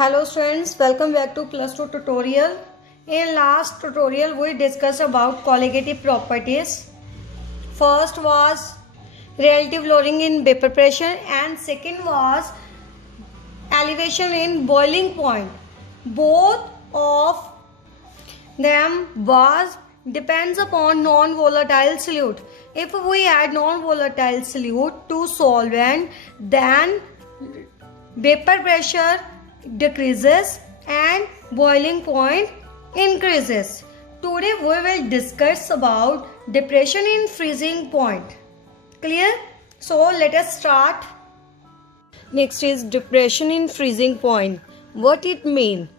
Hello students, welcome back to plus 2 tutorial. In last tutorial we discussed about colligative properties. First was relative loading in vapor pressure and second was elevation in boiling point. Both of them was depends upon non-volatile solute. If we add non-volatile solute to solvent, then vapor pressure decreases and boiling point increases. Today we will discuss about depression in freezing point. Clear? So let us start. Next is depression in freezing point. What it mean?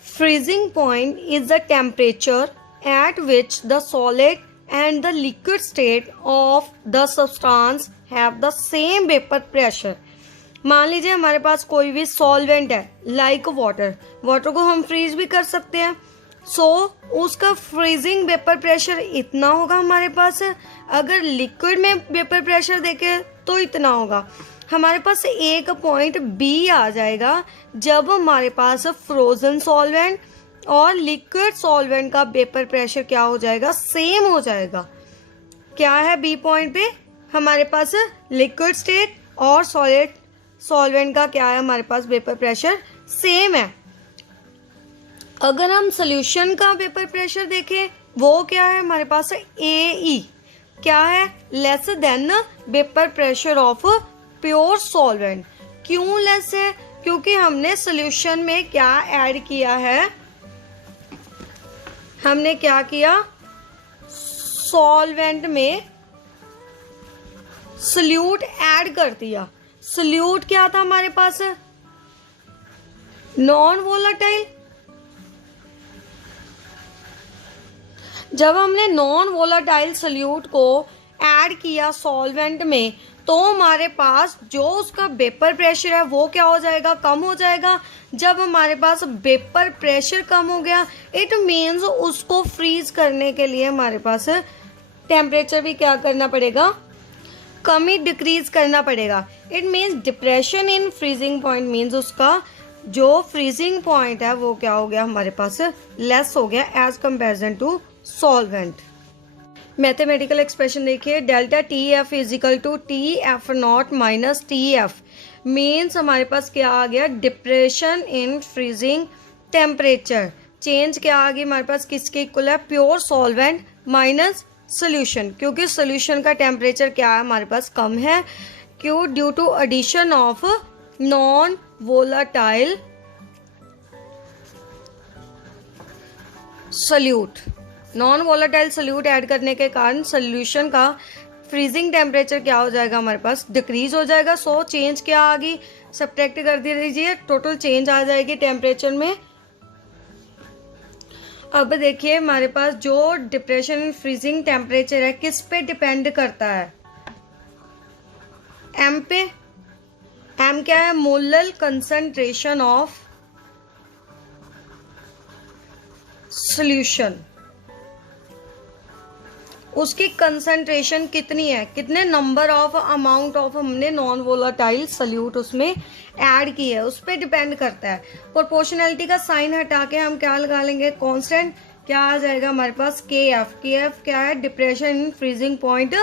Freezing point is the temperature at which the solid and the liquid state of the substance have the same vapor pressure. मान लीजिए हमारे पास कोई भी solvent है like water को हम freeze भी कर सकते हैं. उसका फ्रीजिंग वेपर प्रेशर इतना होगा हमारे पास. अगर लिक्विड में वेपर प्रेशर देखें तो इतना होगा. हमारे पास एक पॉइंट बी आ जाएगा जब हमारे पास फ्रोजन सॉल्वेंट और लिक्विड सॉल्वेंट का वेपर प्रेशर क्या हो जाएगा, सेम हो जाएगा. क्या है बी पॉइंट पे? हमारे पास लिक्विड स्टेट और सॉलिड सॉल्वेंट का क्या है, हमारे पास वेपर प्रेशर सेम है. अगर हम सोल्यूशन का वेपर प्रेशर देखें वो क्या है, हमारे पास ए क्या है, less than vapour pressure of pure solvent. क्यों लेस है? क्योंकि हमने सोल्यूशन में क्या ऐड किया है, हमने क्या किया, सॉल्वेंट में सोल्यूट ऐड कर दिया. सोल्यूट क्या था हमारे पास, नॉन वोलेटाइल. जब हमने नॉन वोलेटाइल सोल्यूट को ऐड किया सॉल्वेंट में तो हमारे पास जो उसका वेपर प्रेशर है वो क्या हो जाएगा, कम हो जाएगा. जब हमारे पास वेपर प्रेशर कम हो गया इट मीन्स उसको फ्रीज करने के लिए हमारे पास टेम्परेचर भी क्या करना पड़ेगा, कमी डिक्रीज करना पड़ेगा. It means depression in freezing point means उसका जो फ्रीजिंग पॉइंट है वो क्या हो गया, हमारे पास लेस हो गया as comparison to solvent. Mathematical expression देखिए, delta T F is equal to T F not minus T F means हमारे पास क्या आ गया, depression in freezing temperature. Change क्या आ गई हमारे पास, किसके इक्वल है, प्योर सॉल्वेंट माइनस सोल्यूशन. क्योंकि सोल्यूशन का टेम्परेचर क्या है हमारे पास, कम है. क्यों? Due to addition of non volatile solute. Non volatile solute add करने के कारण सोल्यूशन का फ्रीजिंग टेम्परेचर क्या हो जाएगा, हमारे पास डिक्रीज हो जाएगा. सो चेंज क्या आ गई, सब्ट्रैक्ट कर दीजिए, टोटल चेंज आ जाएगी टेम्परेचर में. अब देखिए हमारे पास जो डिप्रेशन इन फ्रीजिंग टेम्परेचर है किस पे डिपेंड करता है, एम पे. एम क्या है, मोलर कंसंट्रेशन ऑफ सॉल्यूशन. उसकी कंसंट्रेशन कितनी है, कितने नंबर ऑफ अमाउंट ऑफ हमने नॉन वोलाटाइल सोल्यूट उसमें ऐड की है, उस पर डिपेंड करता है. प्रोपोर्शनैलिटी का साइन हटा के हम क्या लगा लेंगे, कांस्टेंट. क्या आ जाएगा हमारे पास, के एफ क्या है, depression in freezing point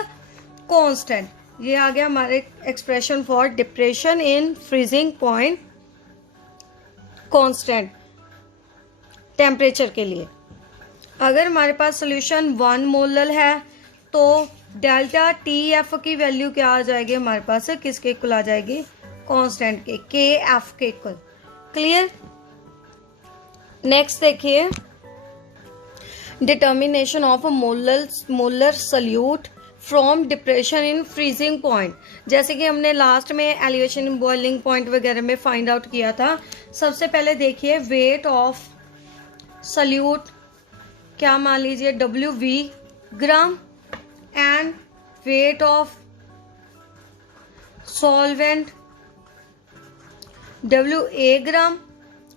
constant. ये आ गया हमारे expression for depression in freezing point constant temperature के लिए. अगर हमारे पास सोल्यूशन 1 मोलर है तो डेल्टा टी एफ की वैल्यू क्या आ जाएगी हमारे पास, किसके इक्वल आ जाएगी, कांस्टेंट के एफ के इक्वल. क्लियर. नेक्स्ट देखिए, determination of molar solute from depression in freezing point. जैसे कि हमने लास्ट में एलिवेशन इन बॉइलिंग पॉइंट वगैरह में फाइंड आउट किया था. सबसे पहले देखिए वेट ऑफ सोल्यूट क्या मान लीजिए, W B gram and weight of solvent W A gram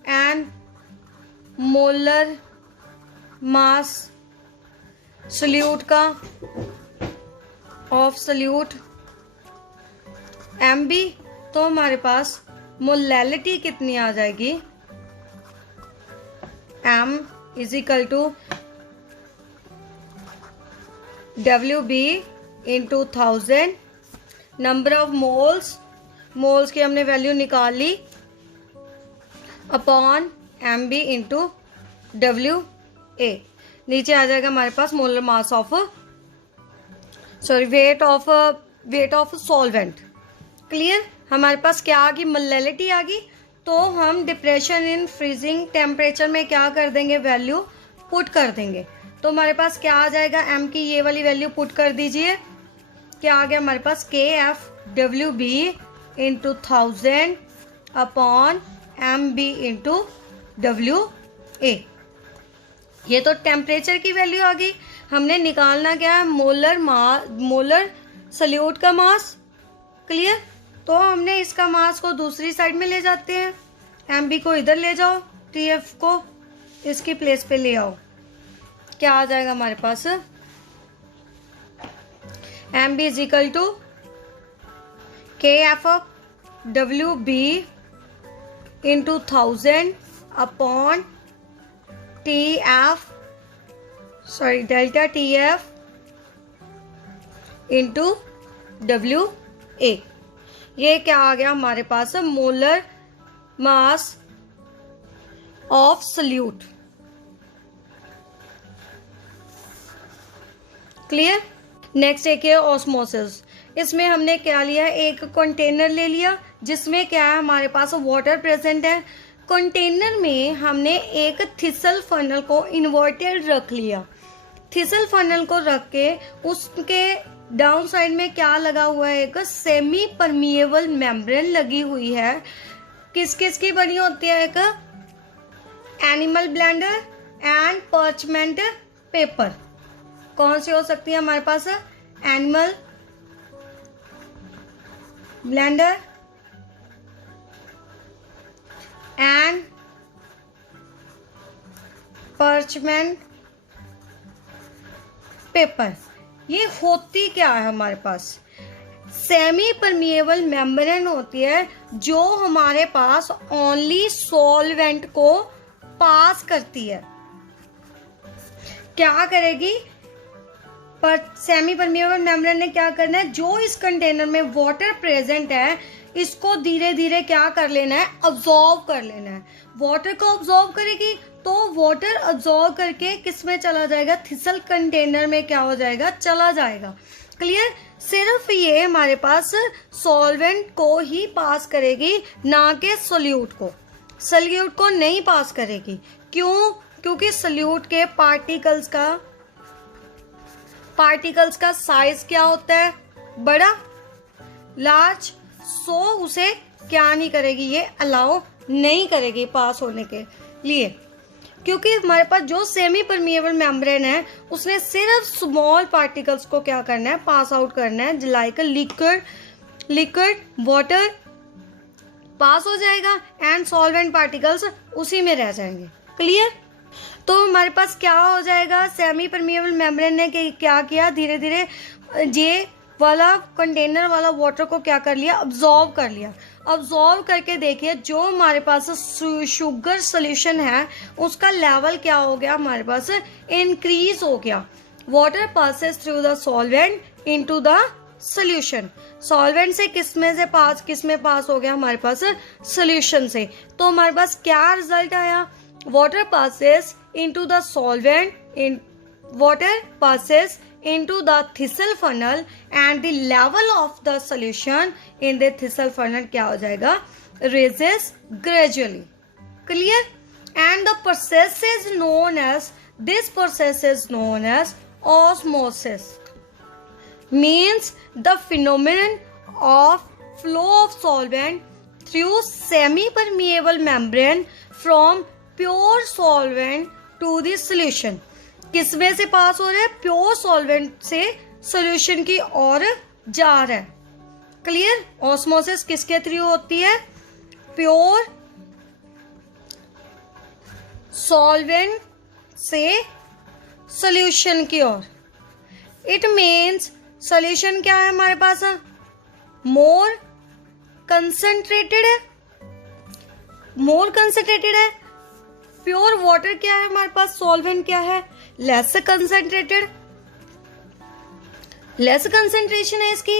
and molar mass solute का ऑफ सोल्यूट एम बी. तो हमारे पास मोलैलिटी कितनी आ जाएगी, m is equal to WB into 1000, number of moles की हमने वैल्यू निकाल ली, अपॉन MB इंटू WA। नीचे आ जाएगा हमारे पास molar mass of weight of solvent. Clear, हमारे पास क्या आ गई, मोलैलिटी आ गई। तो हम डिप्रेशन इन फ्रीजिंग टेम्परेचर में क्या कर देंगे, वैल्यू पुट कर देंगे। तो हमारे पास क्या आ जाएगा, m की ये वाली वैल्यू पुट कर दीजिए। क्या आ गया हमारे पास, KFWB into 1000 upon MB into WA। ये तो टेम्परेचर की वैल्यू आ गई। हमने निकालना क्या है, मोलर सल्यूट का मास। क्लियर, तो हमने इसका मास को दूसरी साइड में ले जाते हैं, MB को इधर ले जाओ, TF को इसकी प्लेस पे ले आओ। क्या आ जाएगा हमारे पास, MB is equal to KFWB into 1000 upon delta TF into WA। ये क्या आ गया हमारे पास, molar mass of solute. Clear, next एक है ऑस्मोसिस। इसमें हमने क्या लिया, एक कंटेनर ले लिया जिसमें क्या है हमारे पास वाटर प्रेजेंट है। कंटेनर में हमने एक थिसल फनल को इन्वर्टेड रख लिया। थिसल फनल को रख के उसके डाउन साइड में क्या लगा हुआ है, एक सेमी परमिएबल मेम्ब्रेन लगी हुई है। किस किस की बनी होती है, एक animal blender and parchment paper. कौन सी हो सकती है हमारे पास, animal blender and parchment paper. ये होती क्या है हमारे पास, सेमी परमिएबल मेम्ब्रेन होती है जो हमारे पास ओनली सॉल्वेंट को पास करती है। क्या करेगी, पर सेमी परमिएबल मेम्ब्रेन ने क्या करना है, जो इस कंटेनर में वाटर प्रेजेंट है इसको धीरे धीरे क्या कर लेना है, अब्जॉर्ब कर लेना है। वाटर को अब्जॉर्ब करेगी तो वाटर अब्जॉर्ब करके किस में चला जाएगा, थिसल कंटेनर में क्या हो जाएगा, चला जाएगा। क्लियर, सिर्फ ये हमारे पास सॉल्वेंट को ही पास करेगी, ना कि सोल्यूट को। सोल्यूट को नहीं पास करेगी। क्यों, क्योंकि सोल्यूट के पार्टिकल्स का साइज क्या होता है, बड़ा, लार्ज। सो उसे क्या नहीं करेगी, ये अलाउ नहीं करेगी पास होने के लिए। क्योंकि हमारे पास जो सेमी परमिएबल मेम्ब्रेन है उसने सिर्फ स्मॉल पार्टिकल्स को क्या करना है, पास आउट करना है। लाइक लिक्विड वाटर पास हो जाएगा एंड सॉल्वेंट पार्टिकल्स उसी में रह जाएंगे। क्लियर, तो हमारे पास क्या हो जाएगा, सेमी परमिएबल मेम्ब्रेन ने क्या किया, धीरे धीरे ये वाला कंटेनर वाला वाटर को क्या कर लिया, अब्जॉर्ब कर लिया। अब्जॉर्ब करके देखिए जो हमारे पास शुगर सोल्यूशन है उसका लेवल क्या हो गया, हमारे पास इंक्रीज हो गया। Water passes through the solvent into the solution. Solvent से किस में पास हो गया, हमारे पास सोल्यूशन से। तो हमारे पास क्या रिजल्ट आया, water passes into the solvent, water passes into the thistle funnel and the level of the solution in the thistle funnel क्या हो जाएगा, raises gradually. Clear, and the process is known as osmosis. Means the phenomenon of flow of solvent through semi permeable membrane from pure solvent to the solution. किस में से पास हो रहा है, pure solvent से सॉल्यूशन की ओर जा रहा है। क्लियर, ऑस्मोसिस किसके थ्रू होती है, प्योर सॉल्वेंट से सॉल्यूशन की ओर। इट मीन्स सॉल्यूशन क्या है हमारे पास, मोर कंसंट्रेटेड है मोर कंसंट्रेटेड है। प्योर वाटर क्या है हमारे पास, सॉल्वेंट क्या है, लेस कंसंट्रेटेड, लेस कंसंट्रेशन है इसकी।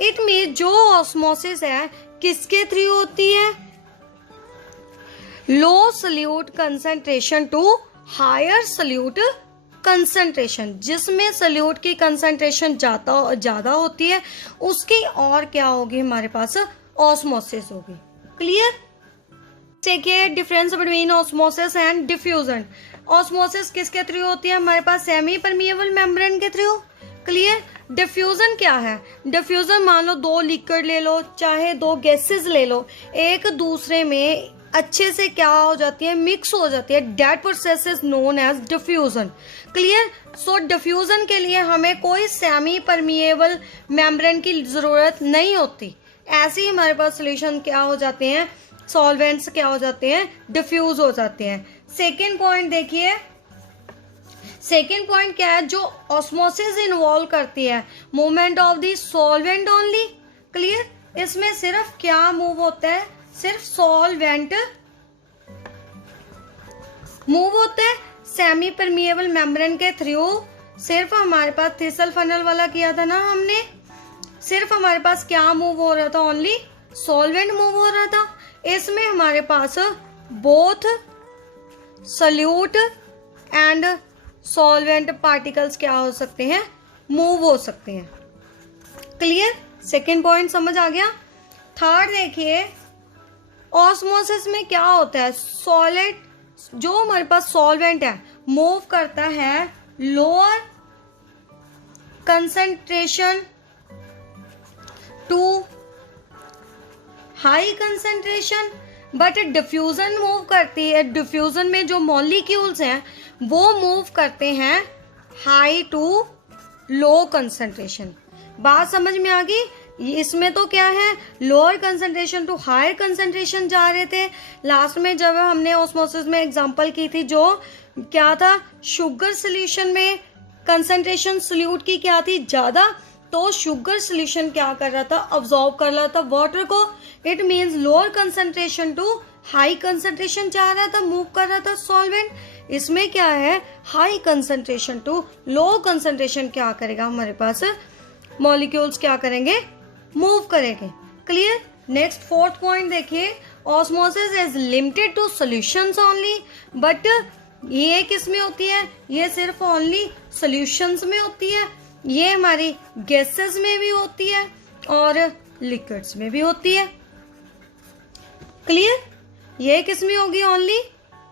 इट मीन जो ऑस्मोसिस है किसके थ्रू होती है, low solute concentration to higher solute concentration, जिसमें सल्यूट की कंसंट्रेशन ज्यादा होती है उसकी और क्या होगी हमारे पास, ऑस्मोसिस होगी। क्लियर। देखिए difference between osmosis and diffusion. Osmosis किसके थ्रू होती है हमारे पास, सेमी परमिएबल मेम्ब्रेन के थ्रू। क्लियर। डिफ्यूजन क्या है, डिफ्यूजन मान लो दो लिक्विड ले लो चाहे दो गैसेस ले लो, एक दूसरे में अच्छे से क्या हो जाती है, मिक्स हो जाती है, that process is known as diffusion. Clear. So diffusion के लिए हमें कोई सेमी परमिएबल मेम्ब्रेन की जरूरत नहीं होती, ऐसे ही हमारे पास सोल्यूशन क्या हो जाते हैं, सॉल्वेंट्स क्या हो जाते हैं, डिफ्यूज हो जाते हैं। सेकेंड पॉइंट देखिए, सेकेंड पॉइंट क्या है, जो ऑस्मोसिस इन्वॉल्व करती है movement of the solvent only. Clear. इसमें सिर्फ क्या मूव होता है, सिर्फ सॉल्वेंट मूव होता है सेमी परमिएबल मेम्ब्रेन के थ्रू। सिर्फ हमारे पास थिसल फनल वाला किया था ना हमने, सिर्फ हमारे पास क्या मूव हो रहा था, ओनली सॉल्वेंट मूव हो रहा था। इसमें हमारे पास both solute and solvent particles क्या हो सकते हैं, मूव हो सकते हैं। क्लियर। सेकेंड पॉइंट समझ आ गया। थर्ड देखिए, ऑस्मोसिस में क्या होता है, सॉलिड जो हमारे पास सॉल्वेंट है मूव करता है lower concentration to high concentration, but diffusion move करती है, डिफ्यूजन में जो मॉलिक्यूल्स हैं वो मूव करते हैं हाई टू लो कंसंट्रेशन। बात समझ में आ गई। इसमें तो क्या है, lower concentration to higher concentration जा रहे थे। लास्ट में जब हमने ऑस्मोसिस में एग्जांपल की थी, जो क्या था, शुगर सोल्यूशन में कंसंट्रेशन सोल्यूट की क्या थी, ज्यादा, तो शुगर सोल्यूशन क्या कर रहा था, अब्सॉर्ब कर रहा था वाटर को। It means lower concentration to high concentration जा रहा था, मूव कर रहा था सॉल्वेंट। इसमें क्या है, high concentration to low concentration क्या करेगा, हमारे पास मॉलिक्यूल्स क्या करेंगे, मूव करेंगे। क्लियर। नेक्स्ट फोर्थ पॉइंट देखिए, osmosis is limited to solutions only, but ये किस में होती है, ये सिर्फ ओनली सॉल्यूशंस में होती है, ये हमारी गैसेस में भी होती है और लिक्विड्स में भी होती है। क्लियर। ये किस में होगी, ओनली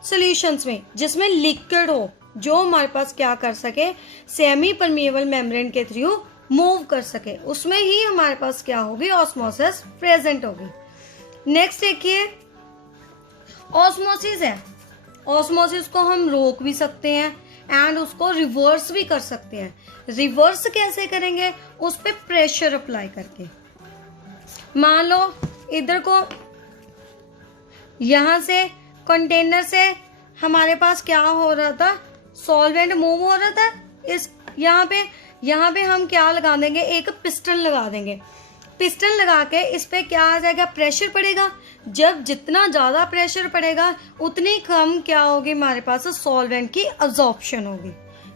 सॉल्यूशंस में, जिसमें लिक्विड हो, जो हमारे पास क्या कर सके, सेमी परमिएबल मेम्ब्रेन के थ्रू मूव कर सके, उसमें ही हमारे पास क्या होगी, ऑस्मोसिस प्रेजेंट होगी। नेक्स्ट देखिए, ऑस्मोसिस है, ऑस्मोसिस को हम रोक भी सकते हैं एंड उसको रिवर्स भी कर सकते हैं। रिवर्स कैसे करेंगे, उस पर प्रेशर अप्लाई करके। मान लो इधर को, यहां से कंटेनर से हमारे पास क्या हो रहा था, सॉल्वेंट मूव हो रहा था, इस यहाँ पे हम क्या लगा देंगे, एक पिस्टन लगा देंगे। पिस्टन लगा के इस पे क्या आ जाएगा, प्रेशर पड़ेगा। जब जितना ज्यादा प्रेशर पड़ेगा उतनी कम क्या होगी, हमारे पास सॉल्वेंट की अब्जॉर्प्शन होगी।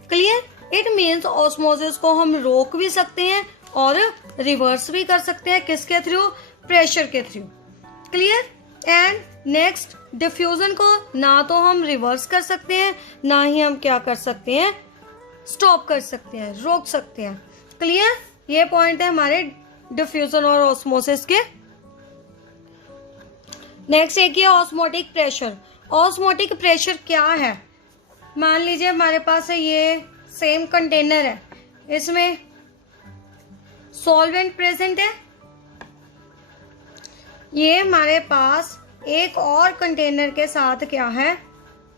क्लियर। इट मीन्स ऑस्मोसिस को हम रोक भी सकते हैं और रिवर्स भी कर सकते हैं, किसके थ्रू, प्रेशर के through. Clear. And next, diffusion को ना तो हम रिवर्स कर सकते हैं, ना ही हम क्या कर सकते हैं, स्टॉप कर सकते हैं, रोक सकते हैं। क्लियर। ये पॉइंट है हमारे डिफ्यूजन और ऑस्मोसिस के। नेक्स्ट एक है ऑस्मोटिक प्रेशर। ऑस्मोटिक प्रेशर क्या है, मान लीजिए हमारे पास है ये सेम कंटेनर है, इसमें सॉल्वेंट प्रेजेंट है, ये हमारे पास एक और कंटेनर के साथ क्या है,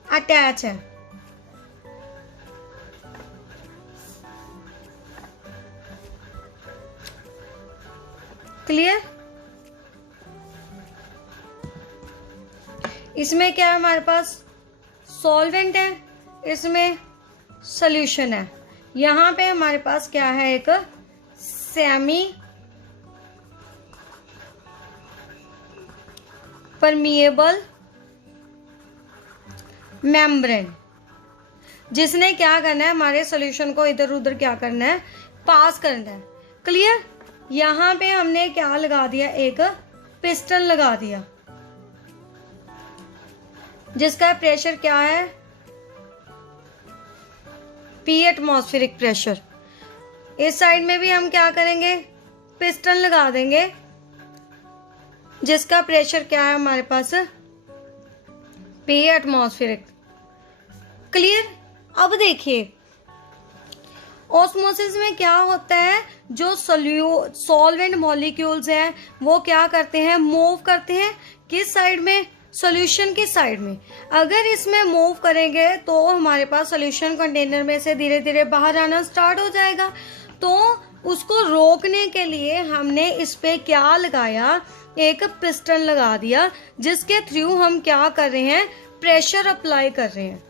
अटैच है। क्लियर। इसमें क्या है, हमारे पास सॉल्वेंट है, इसमें सॉल्यूशन है। यहाँ पे हमारे पास क्या है, एक सेमी परमिएबल मेम्ब्रेन, जिसने क्या करना है, हमारे सॉल्यूशन को इधर उधर क्या करना है, पास करना है। क्लियर। यहाँ पे हमने क्या लगा दिया, एक पिस्टन लगा दिया जिसका प्रेशर क्या है, P एटमॉस्फेरिक प्रेशर। इस साइड में भी हम क्या करेंगे, पिस्टन लगा देंगे जिसका प्रेशर क्या है हमारे पास, P एटमॉस्फेरिक। क्लियर। अब देखिए ऑस्मोसिस में क्या होता है, जो सॉल्वेंट मॉलिक्यूल्स हैं वो क्या करते हैं, मूव करते हैं किस साइड में, सॉल्यूशन की साइड में। अगर इसमें मूव करेंगे तो हमारे पास सॉल्यूशन कंटेनर में से धीरे धीरे बाहर आना स्टार्ट हो जाएगा। तो उसको रोकने के लिए हमने इस पे क्या लगाया, एक पिस्टन लगा दिया जिसके थ्रू हम क्या कर रहे हैं, प्रेशर अप्लाई कर रहे हैं।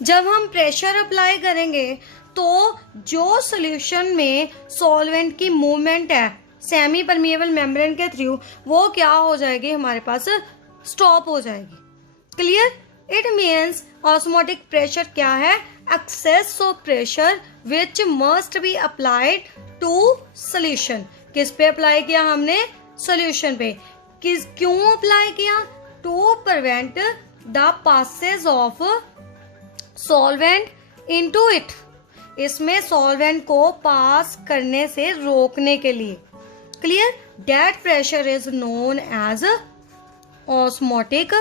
जब हम प्रेशर अप्लाई करेंगे तो जो सॉल्यूशन में सॉल्वेंट की मूवमेंट है सेमी परमिएबल मेम्ब्रेन के थ्रू, वो क्या हो जाएगी, हमारे पास स्टॉप हो जाएगी। Clear. It means osmotic pressure क्या है, excess of pressure which must be applied to solution. किस पे अप्लाई किया हमने, सॉल्यूशन पे। क्यों अप्लाई किया, to prevent the passage of solvent into it, इसमें सॉल्वेंट को पास करने से रोकने के लिए। Clear. That pressure is known as osmotic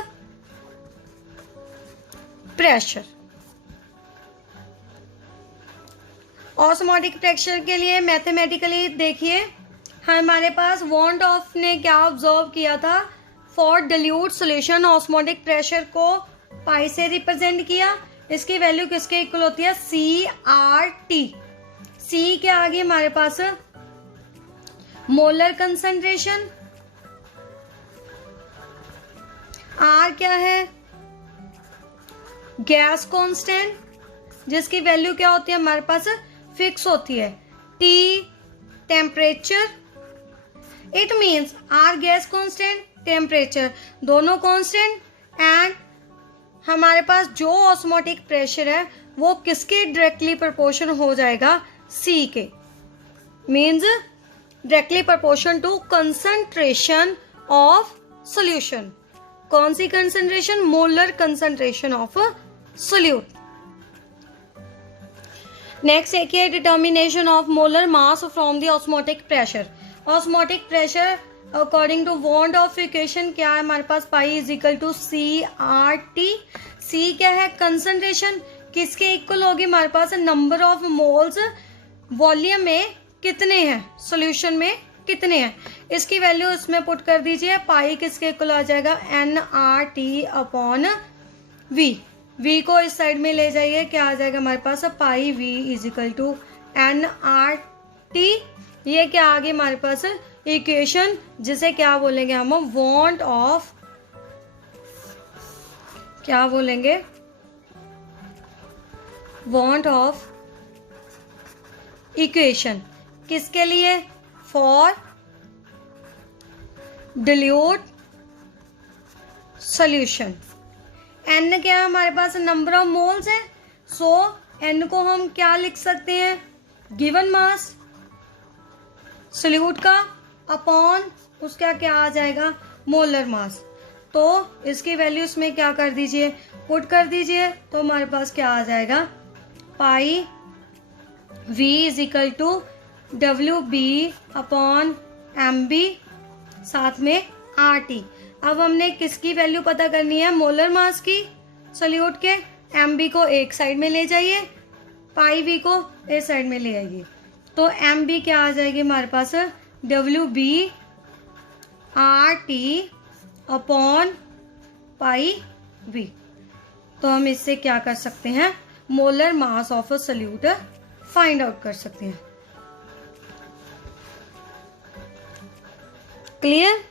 pressure. Osmotic pressure के लिए मैथमेटिकली देखिए, हमारे पास वॉन ऑफ ने क्या ऑब्जर्व किया था, for dilute solution osmotic pressure को पाई से रिप्रेजेंट किया। इसकी वैल्यू किसके इक्वल होती है, CRT। C के आगे हमारे पास मोलर कंसंट्रेशन, R क्या है, गैस कांस्टेंट जिसकी वैल्यू क्या होती है हमारे पास, फिक्स होती है, T temperature. It means R gas constant, temperature दोनों कांस्टेंट, एंड हमारे पास जो ऑस्मोटिक प्रेशर है वो किसके डायरेक्टली प्रोपोर्शन हो जाएगा, C के। Means directly proportion to concentration of solution. कौन सी concentration, molar concentration of solute. Next देखिए, determination of molar mass from the osmotic pressure. Osmotic pressure according to van't Hoff equation क्या है हमारे पास, pi is equal to CRT। C क्या है, concentration, किसके इक्वल होगी हमारे पास, नंबर ऑफ मोल्स वॉल्यूम में कितने हैं, सॉल्यूशन में कितने हैं, इसकी वैल्यू इसमें पुट कर दीजिए। पाई किसके इक्वल आ जाएगा, NRT अपॉन V। V को इस साइड में ले जाइए, क्या आ जाएगा हमारे पास, pi V is equal to NRT। ये क्या आ गई हमारे पास, इक्वेशन जिसे क्या बोलेंगे हम, वॉन्ट ऑफ, क्या बोलेंगे, वॉन्ट ऑफ इक्वेशन। किसके लिए, फॉर डिल्यूट सॉल्यूशन। N क्या है हमारे पास, नंबर ऑफ मोल्स है। सो N को हम क्या लिख सकते हैं, गिवन मास सॉल्यूट का अपॉन उसका क्या आ जाएगा, मोलर मास। तो इसकी वैल्यू इसमें क्या कर दीजिए, पुट कर दीजिए, तो हमारे पास क्या आ जाएगा, pi V is equal to WB upon MB साथ में RT। अब हमने किसकी वैल्यू पता करनी है, मोलर मास की सॉल्यूट के। MB को एक साइड में ले जाइए, पाई V को इस साइड में ले आइए, तो MB क्या आ जाएगी हमारे पास, WB RT upon pi V। तो हम इससे क्या कर सकते हैं, molar mass of a solute find out कर सकते हैं। क्लियर।